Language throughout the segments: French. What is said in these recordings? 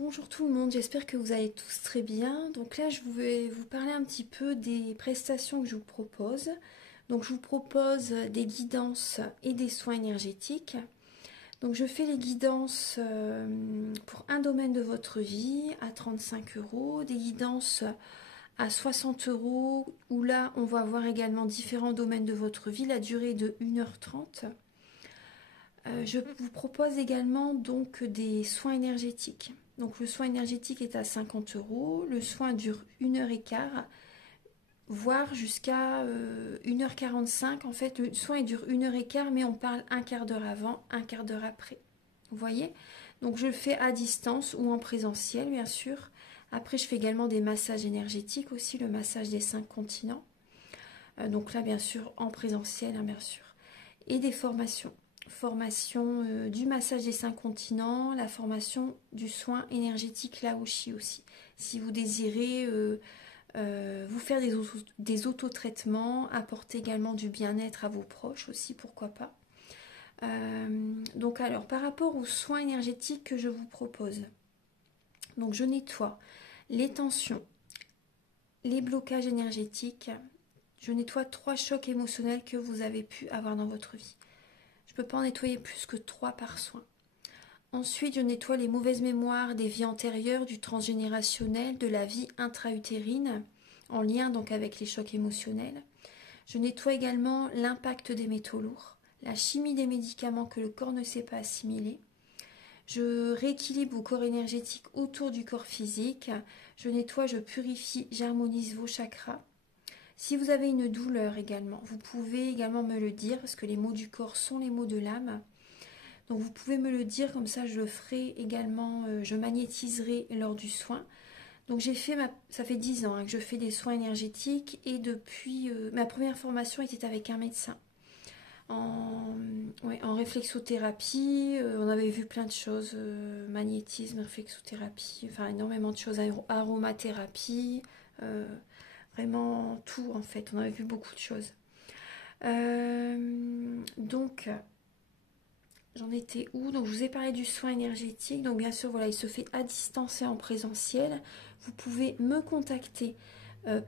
Bonjour tout le monde, j'espère que vous allez tous très bien. Donc là, je vais vous parler un petit peu des prestations que je vous propose. Donc je vous propose des guidances et des soins énergétiques. Donc je fais les guidances pour un domaine de votre vie à 35 euros, des guidances à 60 euros, où là on va voir également différents domaines de votre vie, la durée est de 1h30. Je vous propose également donc des soins énergétiques. Donc le soin énergétique est à 50 euros, le soin dure 1h15, voire jusqu'à 1h45. En fait, le soin il dure 1h15, mais on parle un quart d'heure avant, un quart d'heure après. Vous voyez? Donc je le fais à distance ou en présentiel, bien sûr. Après, je fais également des massages énergétiques aussi, le massage des 5 continents. Donc là, bien sûr, en présentiel, hein, bien sûr. Et des formations. Formation du massage des 5 continents, la formation du soin énergétique Laoshi aussi. Si vous désirez vous faire des autotraitements, apporter également du bien-être à vos proches aussi, pourquoi pas. Donc alors, par rapport aux soins énergétiques que je vous propose, donc je nettoie les tensions, les blocages énergétiques, je nettoie 3 chocs émotionnels que vous avez pu avoir dans votre vie. Je ne peux pas en nettoyer plus que 3 par soin. Ensuite, je nettoie les mauvaises mémoires des vies antérieures, du transgénérationnel, de la vie intra-utérine, en lien donc avec les chocs émotionnels. Je nettoie également l'impact des métaux lourds, la chimie des médicaments que le corps ne sait pas assimiler. Je rééquilibre vos corps énergétiques autour du corps physique. Je nettoie, je purifie, j'harmonise vos chakras. Si vous avez une douleur également, vous pouvez également me le dire, parce que les mots du corps sont les mots de l'âme. Donc vous pouvez me le dire, comme ça je le ferai également, je magnétiserai lors du soin. Donc ça fait 10 ans que je fais des soins énergétiques et depuis ma première formation était avec un médecin en réflexothérapie. On avait vu plein de choses, magnétisme, réflexothérapie, enfin énormément de choses, aromathérapie, vraiment tout en fait, on avait vu beaucoup de choses. Donc j'en étais où? Donc je vous ai parlé du soin énergétique. Donc bien sûr, voilà, il se fait à distance et en présentiel. Vous pouvez me contacter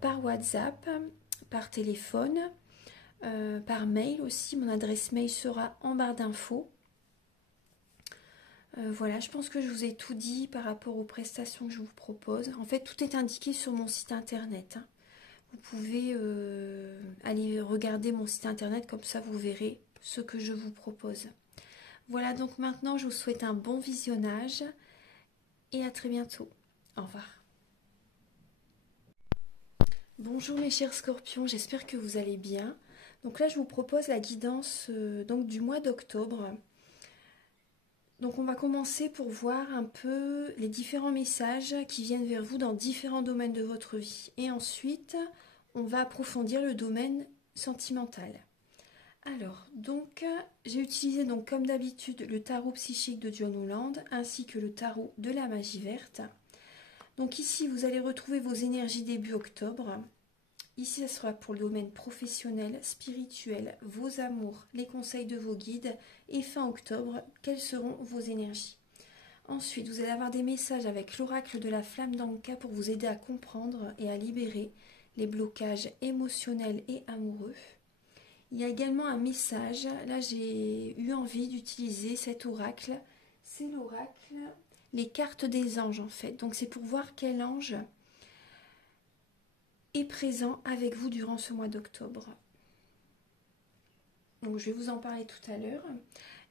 par WhatsApp, par téléphone, par mail aussi. Mon adresse mail sera en barre d'infos. Voilà, je pense que je vous ai tout dit par rapport aux prestations que je vous propose. En fait, tout est indiqué sur mon site internet, hein. Vous pouvez aller regarder mon site internet, comme ça vous verrez ce que je vous propose. Voilà, donc maintenant je vous souhaite un bon visionnage et à très bientôt. Au revoir. Bonjour mes chers scorpions, j'espère que vous allez bien. Donc là je vous propose la guidance donc du mois d'octobre. Donc on va commencer pour voir un peu les différents messages qui viennent vers vous dans différents domaines de votre vie. Et ensuite, on va approfondir le domaine sentimental. Alors, donc, j'ai utilisé donc comme d'habitude le tarot psychique de John Holland ainsi que le tarot de la magie verte. Donc ici, vous allez retrouver vos énergies début octobre. Ici, ça sera pour le domaine professionnel, spirituel, vos amours, les conseils de vos guides. Et fin octobre, quelles seront vos énergies? Ensuite, vous allez avoir des messages avec l'oracle de la flamme d'Anka pour vous aider à comprendre et à libérer les blocages émotionnels et amoureux. Il y a également un message, là j'ai eu envie d'utiliser cet oracle, c'est l'oracle, les cartes des anges en fait. Donc c'est pour voir quel ange est présent avec vous durant ce mois d'octobre. Donc je vais vous en parler tout à l'heure.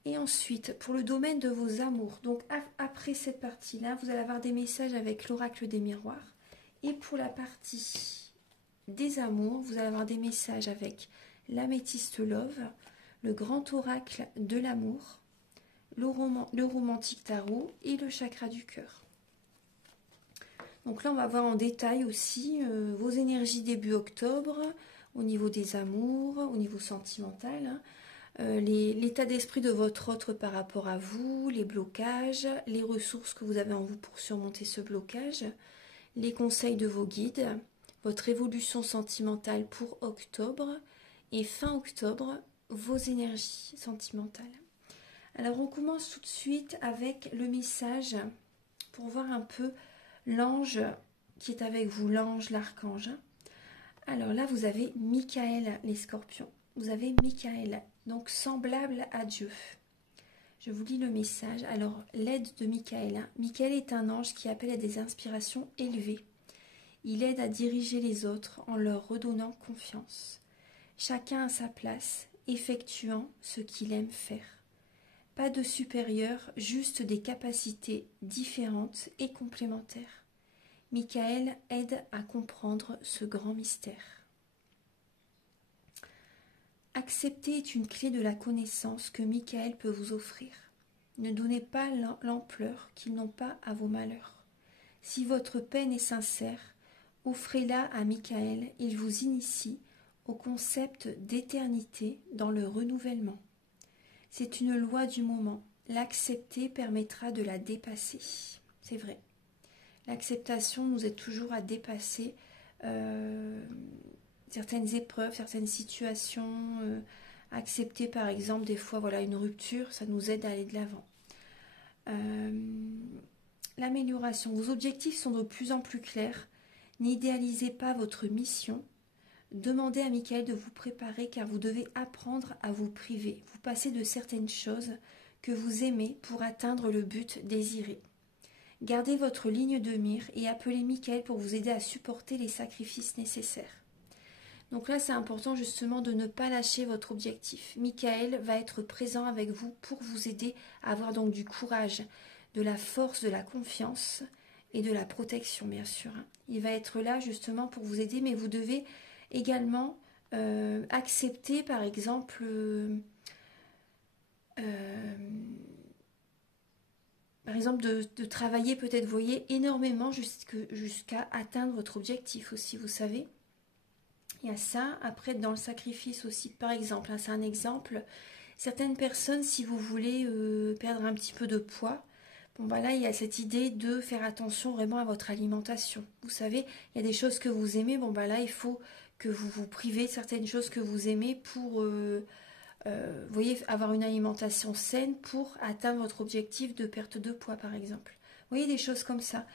Et ensuite, pour le domaine de vos amours, donc après cette partie-là, vous allez avoir des messages avec l'oracle des miroirs. Et pour la partie des amours, vous allez avoir des messages avec l'améthyste love, le grand oracle de l'amour, le romantique tarot et le chakra du cœur. Donc là, on va voir en détail aussi vos énergies début octobre, au niveau des amours, au niveau sentimental, hein, l'état d'esprit de votre autre par rapport à vous, les blocages, les ressources que vous avez en vous pour surmonter ce blocage, les conseils de vos guides, votre évolution sentimentale pour octobre et fin octobre, vos énergies sentimentales. Alors on commence tout de suite avec le message pour voir un peu l'ange qui est avec vous, l'ange, l'archange. Alors là, vous avez Michael, les scorpions. Vous avez Michael, donc semblable à Dieu. Je vous lis le message. Alors, l'aide de Michael. Michael est un ange qui appelle à des inspirations élevées. Il aide à diriger les autres en leur redonnant confiance. Chacun à sa place, effectuant ce qu'il aime faire. Pas de supérieur, juste des capacités différentes et complémentaires. Michael aide à comprendre ce grand mystère. Accepter est une clé de la connaissance que Michael peut vous offrir. Ne donnez pas l'ampleur qu'ils n'ont pas à vos malheurs. Si votre peine est sincère, offrez-la à Michael, il vous initie au concept d'éternité dans le renouvellement. C'est une loi du moment. L'accepter permettra de la dépasser. C'est vrai. L'acceptation nous aide toujours à dépasser certaines épreuves, certaines situations. Accepter par exemple des fois voilà, une rupture, ça nous aide à aller de l'avant. L'amélioration. Vos objectifs sont de plus en plus clairs. N'idéalisez pas votre mission. Demandez à Michael de vous préparer car vous devez apprendre à vous priver. Vous passez de certaines choses que vous aimez pour atteindre le but désiré. Gardez votre ligne de mire et appelez Michael pour vous aider à supporter les sacrifices nécessaires. Donc là, c'est important justement de ne pas lâcher votre objectif. Michael va être présent avec vous pour vous aider à avoir donc du courage, de la force, de la confiance et de la protection, bien sûr. Il va être là justement pour vous aider, mais vous devez également accepter, par exemple, de travailler peut-être, vous voyez, énormément jusqu'à atteindre votre objectif aussi, vous savez. Il y a ça. Après, dans le sacrifice aussi, par exemple, c'est un exemple. Certaines personnes, si vous voulez perdre un petit peu de poids, bon bah là, il y a cette idée de faire attention vraiment à votre alimentation. Vous savez, il y a des choses que vous aimez, bon bah là, il faut que vous vous privez de certaines choses que vous aimez pour, vous voyez, avoir une alimentation saine pour atteindre votre objectif de perte de poids, par exemple. Vous voyez, des choses comme ça.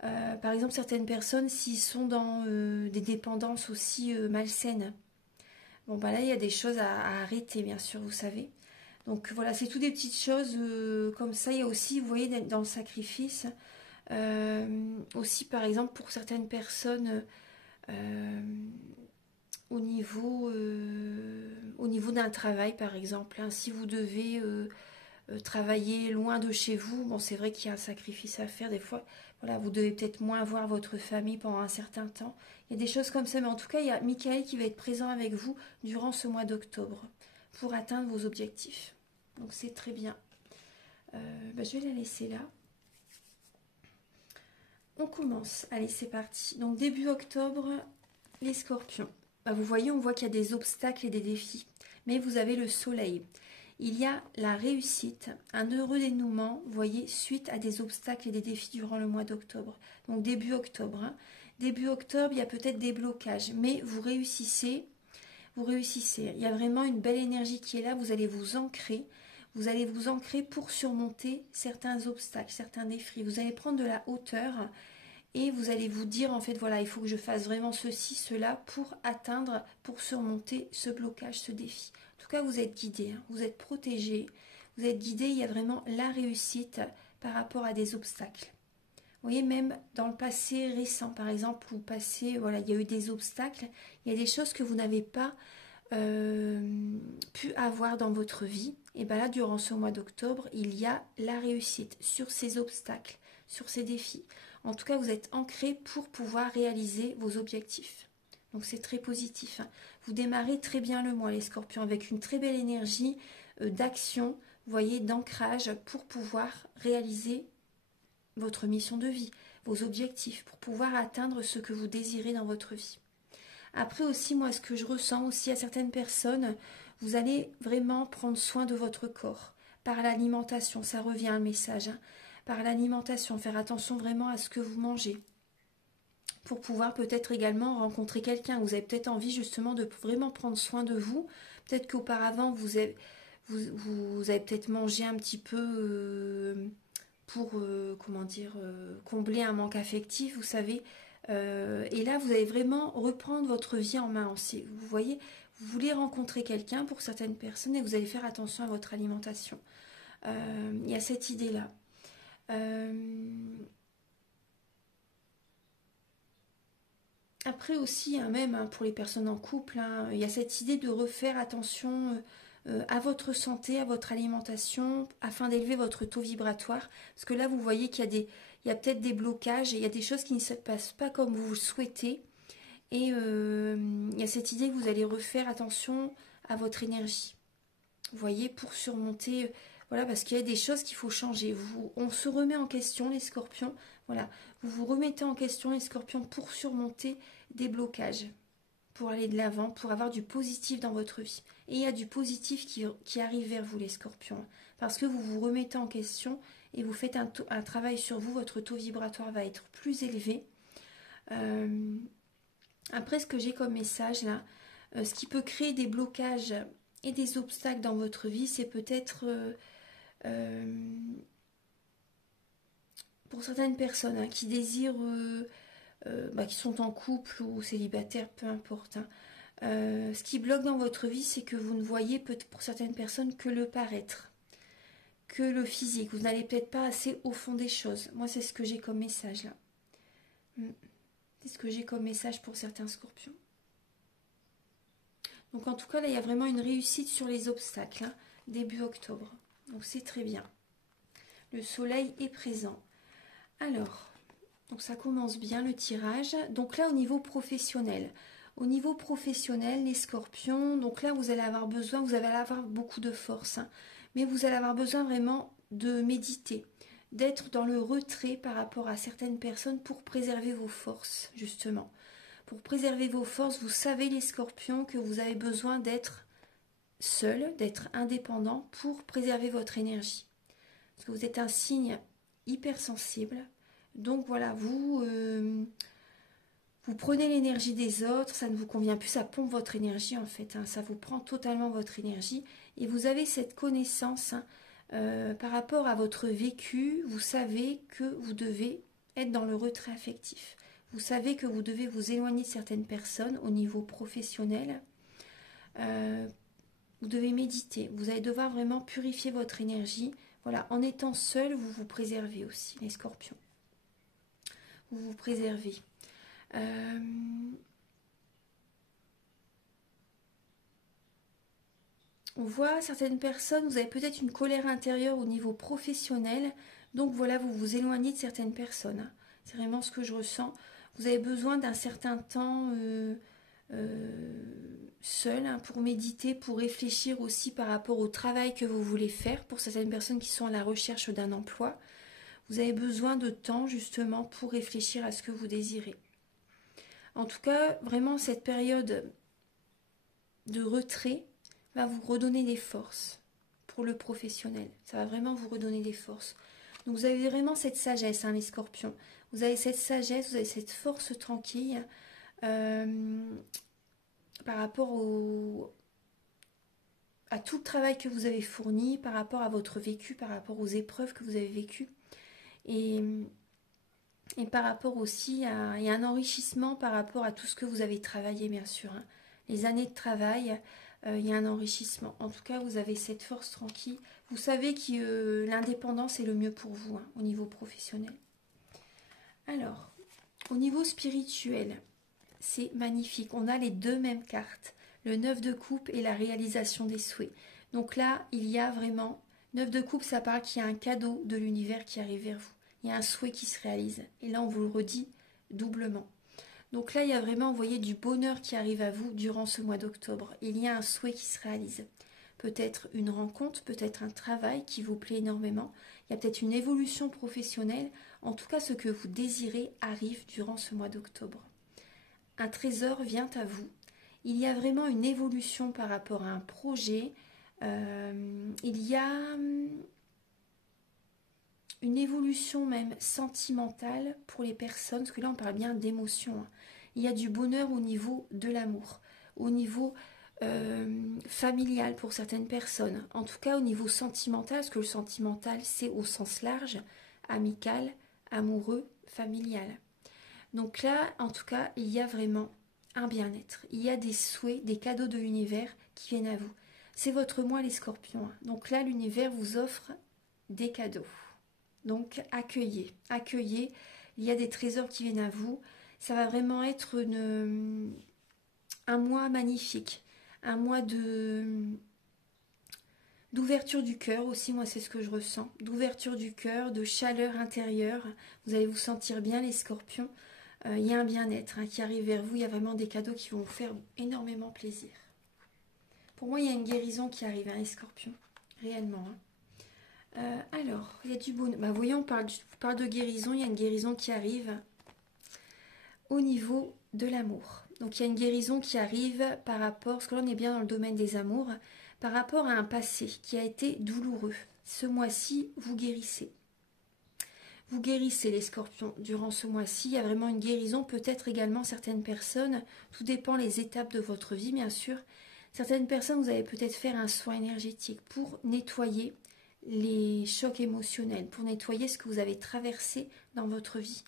Par exemple, certaines personnes, s'ils sont dans des dépendances aussi malsaines, bon bah là, il y a des choses à arrêter, bien sûr, vous savez. Donc voilà, c'est toutes des petites choses comme ça. Il y a aussi, vous voyez, dans le sacrifice, aussi par exemple pour certaines personnes au niveau d'un travail, par exemple. Si vous devez travailler loin de chez vous, bon, c'est vrai qu'il y a un sacrifice à faire. Des fois, voilà, vous devez peut-être moins voir votre famille pendant un certain temps. Il y a des choses comme ça, mais en tout cas, il y a Michael qui va être présent avec vous durant ce mois d'octobre pour atteindre vos objectifs. Donc c'est très bien. Je vais la laisser là. On commence. Allez, c'est parti. Donc début octobre, les scorpions. Vous voyez, on voit qu'il y a des obstacles et des défis. Mais vous avez le soleil. Il y a la réussite, un heureux dénouement, vous voyez, suite à des obstacles et des défis durant le mois d'octobre. Donc début octobre. Début octobre, il y a peut-être des blocages, mais vous réussissez. Vous réussissez. Il y a vraiment une belle énergie qui est là. Vous allez vous ancrer. Vous allez vous ancrer pour surmonter certains obstacles, certains défis. Vous allez prendre de la hauteur et vous allez vous dire, en fait, voilà, il faut que je fasse vraiment ceci, cela pour atteindre, pour surmonter ce blocage, ce défi. En tout cas, vous êtes guidé, vous êtes protégé, vous êtes guidé. Il y a vraiment la réussite par rapport à des obstacles. Vous voyez, même dans le passé récent, par exemple, ou passé, voilà, il y a eu des obstacles, il y a des choses que vous n'avez pas pu avoir dans votre vie. Et bien là, durant ce mois d'octobre, il y a la réussite sur ces obstacles, sur ces défis. En tout cas, vous êtes ancré pour pouvoir réaliser vos objectifs. Donc c'est très positif. Vous démarrez très bien le mois, les scorpions, avec une très belle énergie d'action, vous voyez, d'ancrage pour pouvoir réaliser votre mission de vie, vos objectifs, pour pouvoir atteindre ce que vous désirez dans votre vie. Après aussi, moi, ce que je ressens aussi à certaines personnes, vous allez vraiment prendre soin de votre corps par l'alimentation. Ça revient un message. Par l'alimentation, faire attention vraiment à ce que vous mangez. Pour pouvoir peut-être également rencontrer quelqu'un. Vous avez peut-être envie justement de vraiment prendre soin de vous. Peut-être qu'auparavant, vous avez peut-être mangé un petit peu pour comment dire, combler un manque affectif, vous savez. Et là, vous allez vraiment reprendre votre vie en main aussi. Vous voyez, vous voulez rencontrer quelqu'un pour certaines personnes et vous allez faire attention à votre alimentation. Il y a cette idée-là. Après aussi, hein, même hein, pour les personnes en couple, hein, il y a cette idée de refaire attention à votre santé, à votre alimentation, afin d'élever votre taux vibratoire. Parce que là, vous voyez qu'il y a il y a peut-être des blocages, et il y a des choses qui ne se passent pas comme vous le souhaitez. Et il y a cette idée que vous allez refaire attention à votre énergie. Vous voyez, pour surmonter, voilà, parce qu'il y a des choses qu'il faut changer. On se remet en question, les scorpions. Voilà, vous vous remettez en question, les scorpions, pour surmonter des blocages, pour aller de l'avant, pour avoir du positif dans votre vie. Et il y a du positif qui arrive vers vous, les scorpions, parce que vous vous remettez en question et vous faites un travail sur vous. Votre taux vibratoire va être plus élevé. Après, ce que j'ai comme message là, ce qui peut créer des blocages et des obstacles dans votre vie, c'est peut-être pour certaines personnes hein, qui désirent, qui sont en couple ou célibataires, peu importe. Hein. Ce qui bloque dans votre vie, c'est que vous ne voyez pour certaines personnes que le paraître, que le physique. Vous n'allez peut-être pas assez au fond des choses. Moi, c'est ce que j'ai comme message là. C'est ce que j'ai comme message pour certains scorpions. Donc en tout cas, là, il y a vraiment une réussite sur les obstacles, hein, début octobre. Donc c'est très bien. Le soleil est présent. Alors, donc ça commence bien le tirage. Donc là, au niveau professionnel. Au niveau professionnel, les scorpions, donc là, vous allez avoir besoin, vous allez avoir beaucoup de force. Hein, mais vous allez avoir besoin vraiment de méditer, d'être dans le retrait par rapport à certaines personnes pour préserver vos forces, justement. Pour préserver vos forces, vous savez les scorpions que vous avez besoin d'être seul, d'être indépendant pour préserver votre énergie. Parce que vous êtes un signe hypersensible. Donc voilà, vous prenez l'énergie des autres, ça ne vous convient plus, ça pompe votre énergie en fait. Hein, ça vous prend totalement votre énergie. Et vous avez cette connaissance hein, par rapport à votre vécu. Vous savez que vous devez être dans le retrait affectif. Vous savez que vous devez vous éloigner de certaines personnes au niveau professionnel. Vous devez méditer. Vous allez devoir vraiment purifier votre énergie. Voilà, en étant seul, vous vous préservez aussi, les scorpions. Vous vous préservez. On voit certaines personnes, vous avez peut-être une colère intérieure au niveau professionnel. Donc voilà, vous vous éloignez de certaines personnes. C'est vraiment ce que je ressens. Vous avez besoin d'un certain temps seul hein, pour méditer, pour réfléchir aussi par rapport au travail que vous voulez faire. Pour certaines personnes qui sont à la recherche d'un emploi, vous avez besoin de temps justement pour réfléchir à ce que vous désirez. En tout cas, vraiment cette période de retrait va vous redonner des forces pour le professionnel. Ça va vraiment vous redonner des forces. Donc vous avez vraiment cette sagesse, hein, les scorpions. Vous avez cette sagesse, vous avez cette force tranquille par rapport à tout le travail que vous avez fourni, par rapport à votre vécu, par rapport aux épreuves que vous avez vécues. Et par rapport aussi à... Il y a un enrichissement par rapport à tout ce que vous avez travaillé, bien sûr. Hein. Les années de travail, il y a un enrichissement. En tout cas, vous avez cette force tranquille. Vous savez que l'indépendance est le mieux pour vous, hein, au niveau professionnel. Alors, au niveau spirituel, c'est magnifique. On a les deux mêmes cartes. Le 9 de coupe et la réalisation des souhaits. Donc là, il y a vraiment... 9 de coupe, ça parle qu'il y a un cadeau de l'univers qui arrive vers vous. Il y a un souhait qui se réalise. Et là, on vous le redit doublement. Donc là, il y a vraiment, vous voyez, du bonheur qui arrive à vous durant ce mois d'octobre. Il y a un souhait qui se réalise. Peut-être une rencontre, peut-être un travail qui vous plaît énormément. Il y a peut-être une évolution professionnelle. En tout cas, ce que vous désirez arrive durant ce mois d'octobre. Un trésor vient à vous. Il y a vraiment une évolution par rapport à un projet. Il y a une évolution même sentimentale pour les personnes, parce que là on parle bien d'émotion. Hein. Il y a du bonheur au niveau de l'amour, au niveau familial pour certaines personnes, en tout cas au niveau sentimental, parce que le sentimental c'est au sens large, amical, amoureux, familial. Donc là, en tout cas, il y a vraiment un bien-être. Il y a des souhaits, des cadeaux de l'univers qui viennent à vous. C'est votre mois les scorpions. Donc là, l'univers vous offre des cadeaux. Donc accueillez, accueillez. Il y a des trésors qui viennent à vous. Ça va vraiment être un mois magnifique. Un mois d'ouverture du cœur aussi, moi c'est ce que je ressens. D'ouverture du cœur, de chaleur intérieure. Vous allez vous sentir bien les scorpions. Il y a un bien-être qui arrive vers vous. Il y a vraiment des cadeaux qui vont vous faire énormément plaisir. Pour moi, il y a une guérison qui arrive, les scorpions. Réellement. Alors, il y a du bonheur. Bah, voyons, on parle de guérison. Il y a une guérison qui arrive au niveau de l'amour. Donc, il y a une guérison qui arrive par rapport, parce que là, on est bien dans le domaine des amours, par rapport à un passé qui a été douloureux. Ce mois-ci, vous guérissez. Vous guérissez les scorpions durant ce mois-ci. Il y a vraiment une guérison. Peut-être également certaines personnes, tout dépend les étapes de votre vie, bien sûr. Certaines personnes, vous allez peut-être faire un soin énergétique pour nettoyer les chocs émotionnels, pour nettoyer ce que vous avez traversé dans votre vie.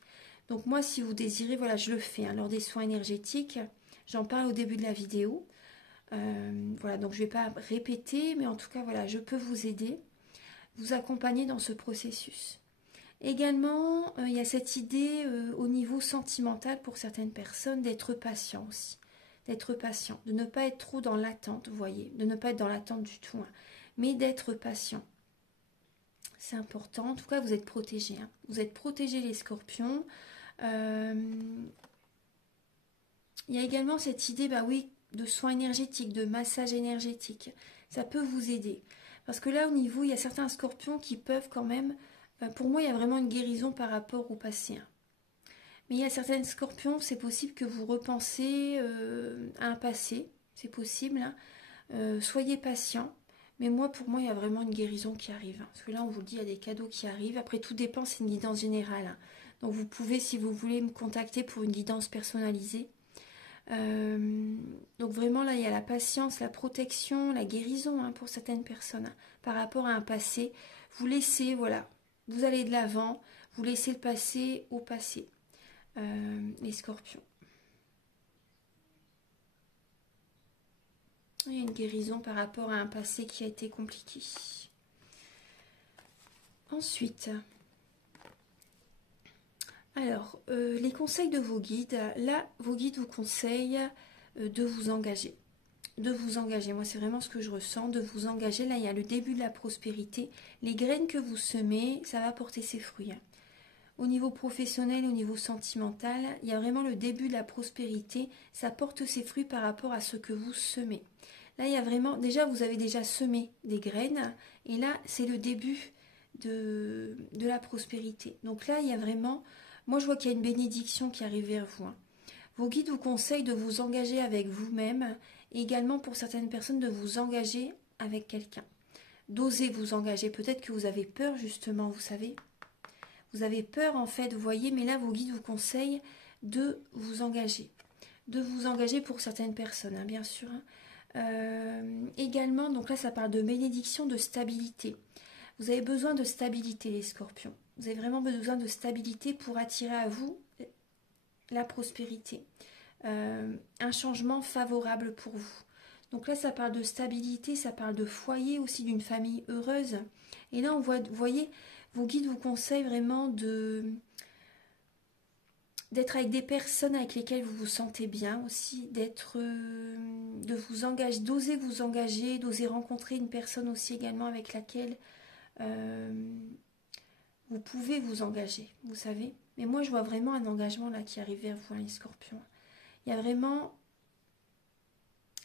Donc moi, si vous désirez, voilà, je le fais lors des soins énergétiques. J'en parle au début de la vidéo. Voilà, donc je ne vais pas répéter, mais en tout cas, voilà, je peux vous aider, vous accompagner dans ce processus. Également, il y a cette idée au niveau sentimental pour certaines personnes d'être patient aussi. D'être patient, de ne pas être trop dans l'attente, vous voyez, de ne pas être dans l'attente du tout, mais d'être patient. C'est important. En tout cas, vous êtes protégés. Vous êtes protégés les scorpions. Il y a également cette idée, bah oui, de soins énergétiques, de massage énergétique. Ça peut vous aider. Parce que là, au niveau, il y a certains scorpions qui peuvent quand même... pour moi, il y a vraiment une guérison par rapport au passé. Mais il y a certains scorpions, c'est possible que vous repensez à un passé. C'est possible. Soyez patient. Mais moi, pour moi, il y a vraiment une guérison qui arrive. Parce que là, on vous dit, il y a des cadeaux qui arrivent. Après, tout dépend, c'est une guidance générale. Donc, vous pouvez, si vous voulez, me contacter pour une guidance personnalisée. Donc, vraiment, là, il y a la patience, la protection, la guérison pour certaines personnes. Par rapport à un passé, vous laissez, voilà, vous allez de l'avant, vous laissez le passé au passé. Les scorpions. Il y a une guérison par rapport à un passé qui a été compliqué. Ensuite, alors, les conseils de vos guides. Là, vos guides vous conseillent de vous engager. De vous engager. Moi, c'est vraiment ce que je ressens. De vous engager. Là, il y a le début de la prospérité. Les graines que vous semez, ça va porter ses fruits. Au niveau professionnel, au niveau sentimental, il y a vraiment le début de la prospérité. Ça porte ses fruits par rapport à ce que vous semez. Là, il y a vraiment... Déjà, vous avez déjà semé des graines. Et là, c'est le début de la prospérité. Donc là, il y a vraiment... Moi, je vois qu'il y a une bénédiction qui arrive vers vous. Vos guides vous conseillent de vous engager avec vous-même. Et également, pour certaines personnes, de vous engager avec quelqu'un. D'oser vous engager. Peut-être que vous avez peur, justement, vous savez. Vous avez peur, en fait, vous voyez. Mais là, vos guides vous conseillent de vous engager. De vous engager pour certaines personnes, bien sûr. Également, donc là, ça parle de bénédiction, de stabilité. Vous avez besoin de stabilité, les scorpions. Vous avez vraiment besoin de stabilité pour attirer à vous la prospérité. Un changement favorable pour vous. Donc là, ça parle de stabilité, ça parle de foyer aussi, d'une famille heureuse. Et là, on voit, vous voyez, vos guides vous conseillent vraiment d'être avec des personnes avec lesquelles vous vous sentez bien aussi, de vous engager, d'oser vous engager, d'oser rencontrer une personne aussi également avec laquelle vous pouvez vous engager, vous savez. Mais moi, je vois vraiment un engagement là qui arrive vers vous, les scorpions. Il y a vraiment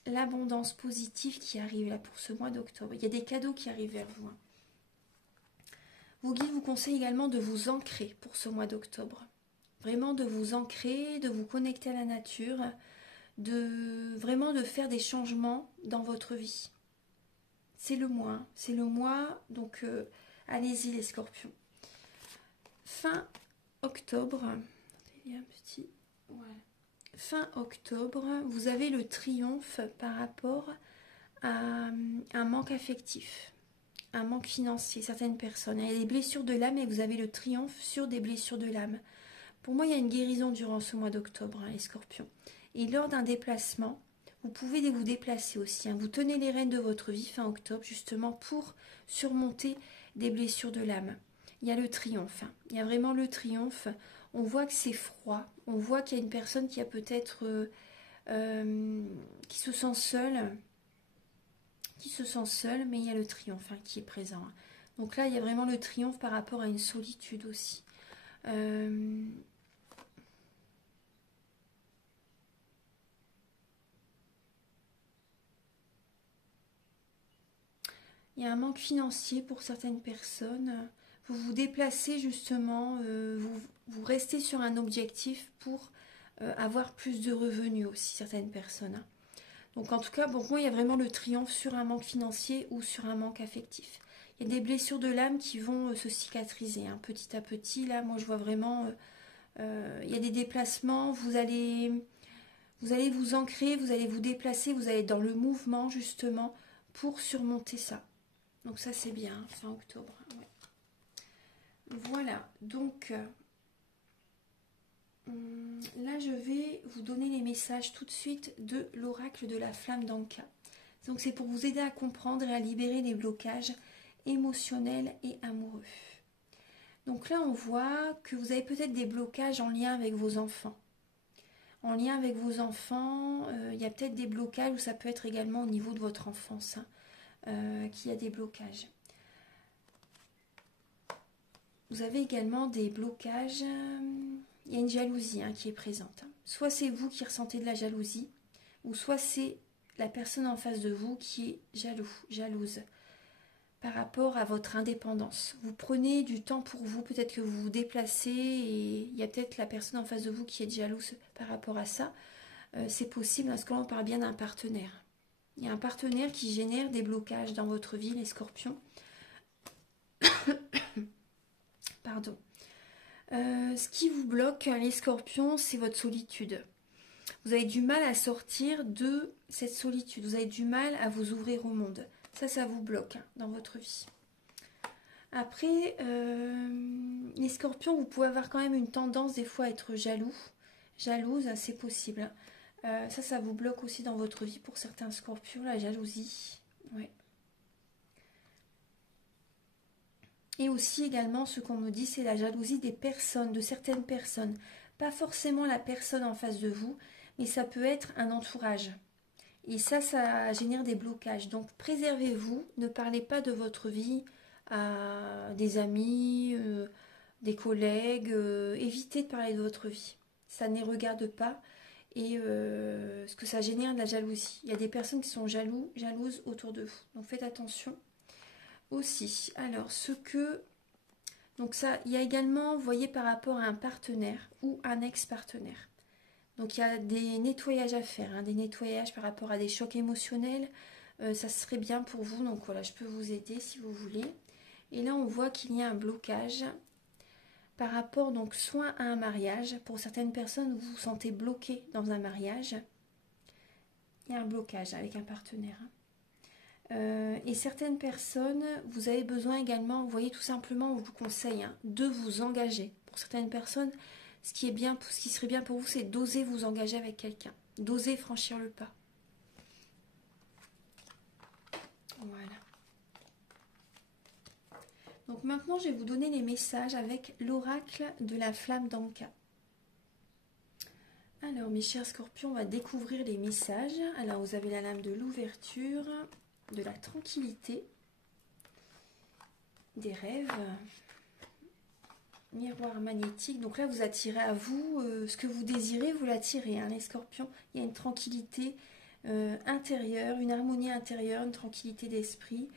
l'abondance positive qui arrive là pour ce mois d'octobre. Il y a des cadeaux qui arrivent vers vous. Vos guides vous conseillent également de vous ancrer pour ce mois d'octobre. Vraiment de vous ancrer, de vous connecter à la nature, vraiment de faire des changements dans votre vie. C'est le mois, donc allez-y les scorpions. Fin octobre, il y a un petit... Voilà. Fin octobre, vous avez le triomphe par rapport à un manque affectif. un manque financier, certaines personnes. Il y a des blessures de l'âme et vous avez le triomphe sur des blessures de l'âme. Pour moi, il y a une guérison durant ce mois d'octobre, hein, les scorpions. Et lors d'un déplacement, vous pouvez vous déplacer aussi. Hein. Vous tenez les rênes de votre vie fin octobre, justement, pour surmonter des blessures de l'âme. Il y a le triomphe. Hein. Il y a vraiment le triomphe. On voit que c'est froid. On voit qu'il y a une personne qui a peut-être... qui se sent seule. Mais il y a le triomphe hein, qui est présent. Hein. Donc là, il y a vraiment le triomphe par rapport à une solitude aussi. Il y a un manque financier pour certaines personnes. Vous vous déplacez justement, vous restez sur un objectif pour avoir plus de revenus aussi, certaines personnes. Donc en tout cas, pour moi, il y a vraiment le triomphe sur un manque financier ou sur un manque affectif. Il y a des blessures de l'âme qui vont se cicatriser hein, petit à petit. Là, moi, je vois vraiment, il y a des déplacements, vous allez vous ancrer, vous allez vous déplacer, vous allez être dans le mouvement justement pour surmonter ça. Donc ça c'est bien, fin octobre. Ouais. Voilà, donc là je vais vous donner les messages tout de suite de l'oracle de la flamme d'Anka. Donc c'est pour vous aider à comprendre et à libérer les blocages émotionnels et amoureux. Donc là on voit que vous avez peut-être des blocages en lien avec vos enfants. En lien avec vos enfants, il y a peut-être des blocages ou ça peut être également au niveau de votre enfance hein, qu'il y a des blocages. Vous avez également des blocages, il y a une jalousie hein, qui est présente. Soit c'est vous qui ressentez de la jalousie, ou soit c'est la personne en face de vous qui est jalouse, par rapport à votre indépendance. Vous prenez du temps pour vous, peut-être que vous vous déplacez, et il y a peut-être la personne en face de vous qui est jalouse par rapport à ça. C'est possible, parce que là on parle bien d'un partenaire. Il y a un partenaire qui génère des blocages dans votre vie, les scorpions. Pardon. Ce qui vous bloque, les scorpions, c'est votre solitude. Vous avez du mal à sortir de cette solitude. Vous avez du mal à vous ouvrir au monde. Ça vous bloque hein, dans votre vie. Après, les scorpions, vous pouvez avoir quand même une tendance des fois à être jalouse, c'est possible. Ça vous bloque aussi dans votre vie pour certains scorpions, la jalousie. Ouais. Et aussi également, ce qu'on me dit, c'est la jalousie des personnes, de certaines personnes. Pas forcément la personne en face de vous, mais ça peut être un entourage. Et ça génère des blocages. Donc préservez-vous, ne parlez pas de votre vie à des amis, des collègues. Évitez de parler de votre vie. Ça ne les regarde pas. Et ce que ça génère de la jalousie. Il y a des personnes qui sont jalouses autour de vous. Donc faites attention. Aussi, alors donc ça, il y a également, vous voyez, par rapport à un partenaire ou un ex-partenaire. Donc il y a des nettoyages à faire, hein, des nettoyages par rapport à des chocs émotionnels. Ça serait bien pour vous, donc voilà, je peux vous aider si vous voulez. Et là, on voit qu'il y a un blocage par rapport donc soit à un mariage. Pour certaines personnes, vous vous sentez bloqué dans un mariage. Il y a un blocage avec un partenaire. Hein. Et certaines personnes, vous avez besoin également, vous voyez tout simplement, on vous conseille hein, de vous engager. Pour certaines personnes, ce qui serait bien pour vous, c'est d'oser vous engager avec quelqu'un, d'oser franchir le pas. Voilà. Donc maintenant, je vais vous donner les messages avec l'oracle de la flamme d'Anka. Alors, mes chers scorpions, on va découvrir les messages. Alors, vous avez la lame de l'ouverture, de la tranquillité, des rêves, miroir magnétique. Donc là, vous attirez à vous ce que vous désirez, vous l'attirez, hein, les scorpions. Il y a une tranquillité intérieure, une harmonie intérieure, une tranquillité d'esprit.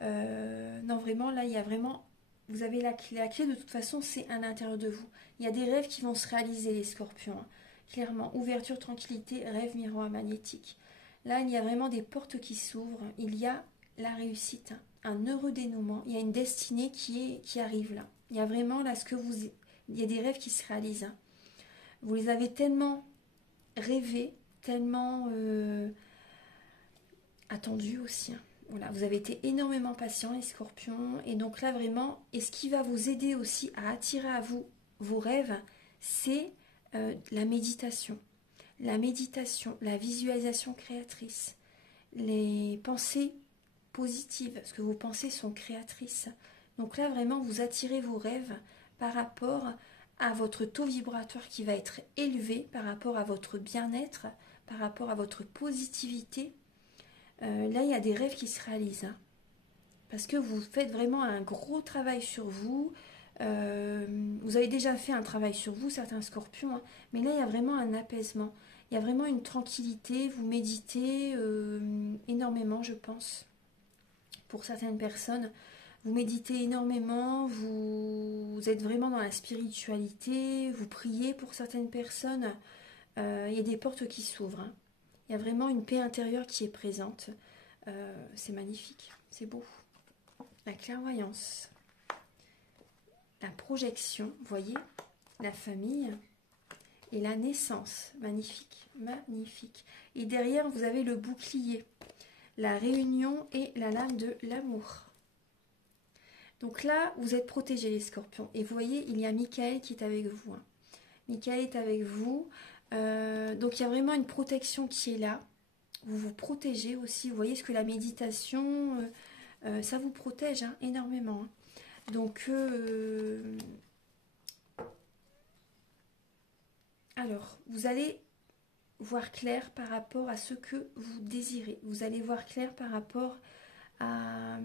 Non, vraiment, là, il y a vraiment... Vous avez la clé. La clé, de toute façon, c'est à l'intérieur de vous. Il y a des rêves qui vont se réaliser, les scorpions. Hein. Clairement, ouverture, tranquillité, rêve, miroir magnétique. Là, il y a vraiment des portes qui s'ouvrent. Il y a la réussite, un heureux dénouement. Il y a une destinée qui arrive là. Il y a vraiment là il y a des rêves qui se réalisent. Hein. Vous les avez tellement rêvés, tellement attendus aussi. Hein. voilà, vous avez été énormément patient les scorpions. Et donc là vraiment, et ce qui va vous aider aussi à attirer à vous vos rêves, c'est la méditation. La méditation, la visualisation créatrice, les pensées positives, parce que vos pensées sont créatrices. Donc là vraiment, vous attirez vos rêves par rapport à votre taux vibratoire qui va être élevé, par rapport à votre bien-être, par rapport à votre positivité. Là, il y a des rêves qui se réalisent. Hein, parce que vous faites vraiment un gros travail sur vous. Vous avez déjà fait un travail sur vous, certains scorpions. Hein, mais là, il y a vraiment un apaisement. Il y a vraiment une tranquillité. Vous méditez énormément, je pense. Pour certaines personnes, vous méditez énormément. Vous êtes vraiment dans la spiritualité. Vous priez pour certaines personnes. Il y a des portes qui s'ouvrent. Hein. Il y a vraiment une paix intérieure qui est présente. C'est magnifique, c'est beau. La clairvoyance, la projection, vous voyez, la famille et la naissance. Magnifique, magnifique. Et derrière, vous avez le bouclier, la réunion et la lame de l'amour. Donc là, vous êtes protégés les scorpions. Et vous voyez, il y a Michael qui est avec vous. Hein. Michael est avec vous. Donc il y a vraiment une protection qui est là. Vous vous protégez aussi. Vous voyez ce que la méditation, ça vous protège hein, énormément. Hein. Donc, alors, vous allez voir clair par rapport à ce que vous désirez. Vous allez voir clair par rapport à...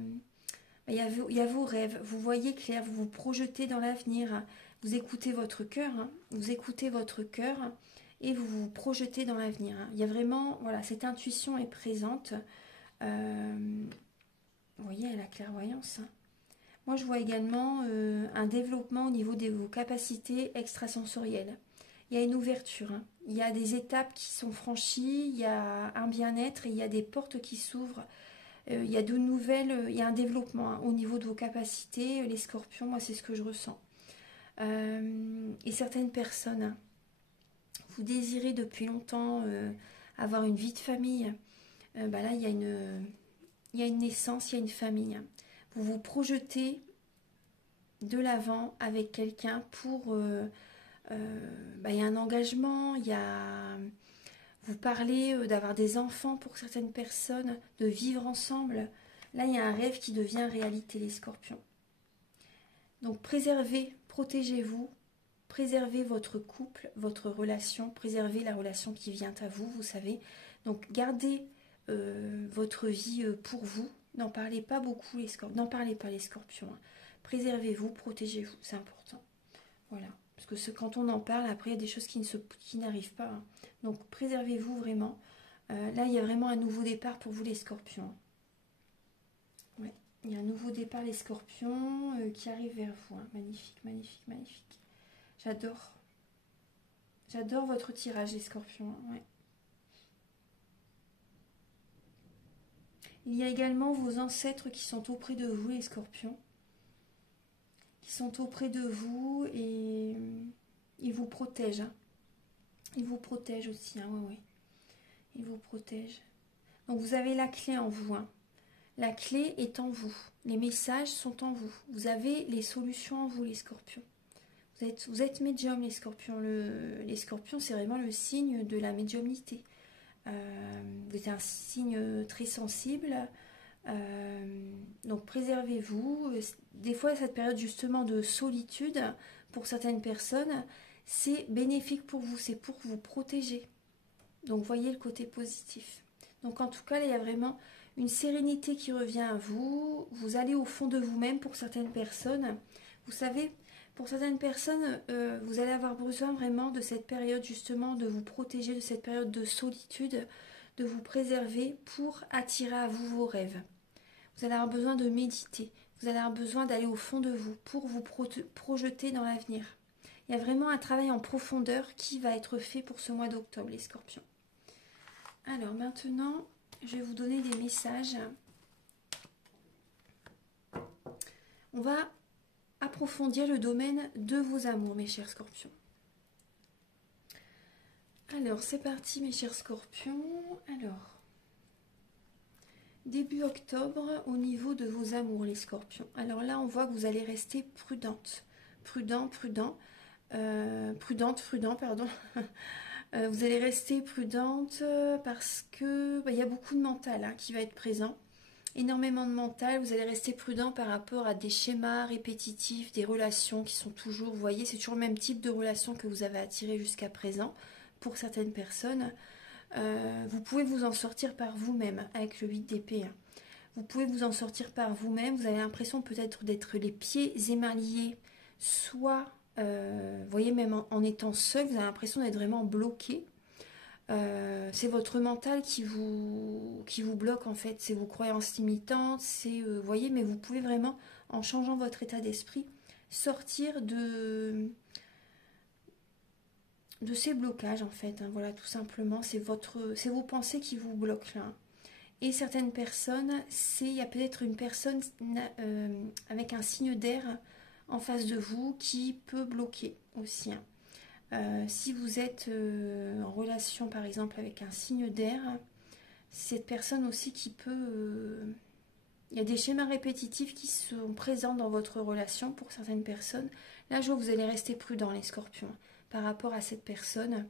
Il y a vos rêves. Vous voyez clair, vous vous projetez dans l'avenir. Vous écoutez votre cœur. Hein. Vous écoutez votre cœur. Et vous vous projetez dans l'avenir. Hein. Il y a vraiment, voilà, cette intuition est présente. Vous voyez, la clairvoyance. Hein. Moi, je vois également un développement au niveau de vos capacités extrasensorielles. Il y a une ouverture. Hein. Il y a des étapes qui sont franchies. Il y a un bien-être et il y a des portes qui s'ouvrent. Il y a de nouvelles, il y a un développement hein, au niveau de vos capacités. Les scorpions, moi, c'est ce que je ressens. Et certaines personnes... Hein, vous désirez depuis longtemps avoir une vie de famille, là il y a une naissance, il y a une famille. Vous vous projetez de l'avant avec quelqu'un pour... il y a un engagement, il y a... Vous parlez d'avoir des enfants pour certaines personnes, de vivre ensemble. Là, il y a un rêve qui devient réalité, les scorpions. Donc préservez, protégez-vous. Préservez votre couple, votre relation, préservez la relation qui vient à vous, vous savez. Donc gardez votre vie pour vous. N'en parlez pas beaucoup les scorpions. N'en parlez pas les scorpions. Hein. Préservez-vous, protégez-vous, c'est important. Voilà. Parce que quand on en parle, après il y a des choses qui n'arrivent pas. Hein. Donc préservez-vous vraiment. Là, il y a vraiment un nouveau départ pour vous les scorpions. Ouais. Il y a un nouveau départ les scorpions qui arrive vers vous. Hein. Magnifique, magnifique, magnifique. J'adore. J'adore votre tirage, les scorpions. Ouais. Il y a également vos ancêtres qui sont auprès de vous, les scorpions. Qui sont auprès de vous et ils vous protègent. Hein. Ils vous protègent aussi. Hein, ouais. Ils vous protègent. Donc vous avez la clé en vous. Hein. La clé est en vous. Les messages sont en vous. Vous avez les solutions en vous, les scorpions. Vous êtes médium, les scorpions. Les scorpions, c'est vraiment le signe de la médiumnité. Vous êtes un signe très sensible. Donc préservez-vous. Des fois, cette période justement de solitude, pour certaines personnes, c'est bénéfique pour vous. C'est pour vous protéger. Donc voyez le côté positif. Donc en tout cas, là, il y a vraiment une sérénité qui revient à vous. Vous allez au fond de vous-même pour certaines personnes. Vous savez... Pour certaines personnes, vous allez avoir besoin vraiment de cette période justement, de vous protéger de cette période de solitude, de vous préserver pour attirer à vous vos rêves. Vous allez avoir besoin de méditer, vous allez avoir besoin d'aller au fond de vous pour vous projeter dans l'avenir. Il y a vraiment un travail en profondeur qui va être fait pour ce mois d'octobre, les scorpions. Alors maintenant, je vais vous donner des messages. On va approfondir le domaine de vos amours, mes chers scorpions. Alors, c'est parti, mes chers scorpions. Alors, Début octobre, au niveau de vos amours, les scorpions. Alors là, on voit que vous allez rester prudente. Prudente, pardon. Vous allez rester prudente parce que il y a beaucoup de mental hein, qui va être présent. Énormément de mental. Vous allez rester prudent par rapport à des schémas répétitifs, des relations qui sont toujours, vous voyez, c'est toujours le même type de relation que vous avez attiré jusqu'à présent pour certaines personnes. Vous pouvez vous en sortir par vous-même avec le 8 d'épée. Hein. Vous pouvez vous en sortir par vous-même. Vous avez l'impression peut-être d'être les pieds émaillés, soit, vous voyez, même en étant seul, vous avez l'impression d'être vraiment bloqué. C'est votre mental qui vous bloque en fait, c'est vos croyances limitantes, c'est, vous voyez, mais vous pouvez vraiment, en changeant votre état d'esprit, sortir de ces blocages en fait, hein, voilà, tout simplement, c'est vos pensées qui vous bloquent là. Et certaines personnes, il y a peut-être une personne avec un signe d'air en face de vous qui peut bloquer aussi. Hein. Si vous êtes en relation par exemple avec un signe d'air, cette personne aussi qui peut... il y a des schémas répétitifs qui sont présents dans votre relation pour certaines personnes. Là, je vois que vous allez rester prudent, les scorpions, par rapport à cette personne.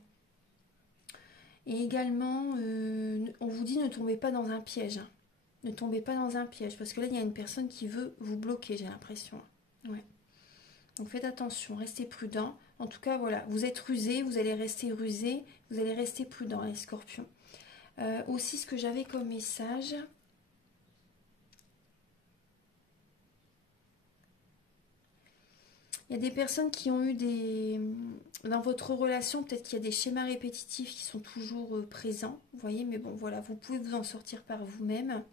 Et également, on vous dit ne tombez pas dans un piège. Hein. Ne tombez pas dans un piège, parce que là, il y a une personne qui veut vous bloquer, j'ai l'impression. Ouais. Donc faites attention, restez prudent. En tout cas, voilà, vous êtes rusé, vous allez rester rusé, vous allez rester prudent, les scorpions. Aussi, ce que j'avais comme message... Il y a des personnes qui ont eu des... Dans votre relation, peut-être qu'il y a des schémas répétitifs qui sont toujours présents, vous voyez, mais bon, voilà, vous pouvez vous en sortir par vous-même.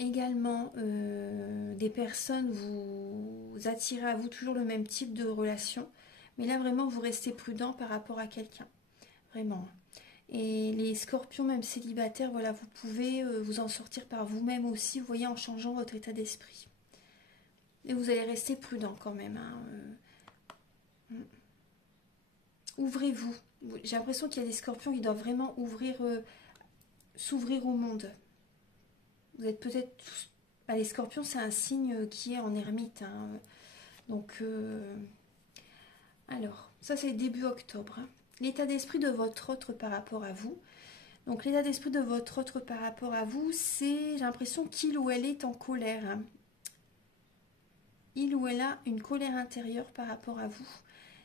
Également, des personnes vous attirez à vous toujours le même type de relation, mais là, vraiment, vous restez prudent par rapport à quelqu'un, vraiment. Et les scorpions, même célibataires, voilà, vous pouvez vous en sortir par vous-même aussi, vous voyez, en changeant votre état d'esprit. Et vous allez rester prudent quand même. Hein. Ouvrez-vous. J'ai l'impression qu'il y a des scorpions qui doivent vraiment s'ouvrir au monde. Vous êtes peut-être tous... Bah, les scorpions, c'est un signe qui est en ermite. Hein. Donc, alors, ça c'est début octobre. Hein. L'état d'esprit de votre autre par rapport à vous. Donc, l'état d'esprit de votre autre par rapport à vous, c'est, j'ai l'impression qu'il ou elle est en colère. Hein. Il ou elle a une colère intérieure par rapport à vous.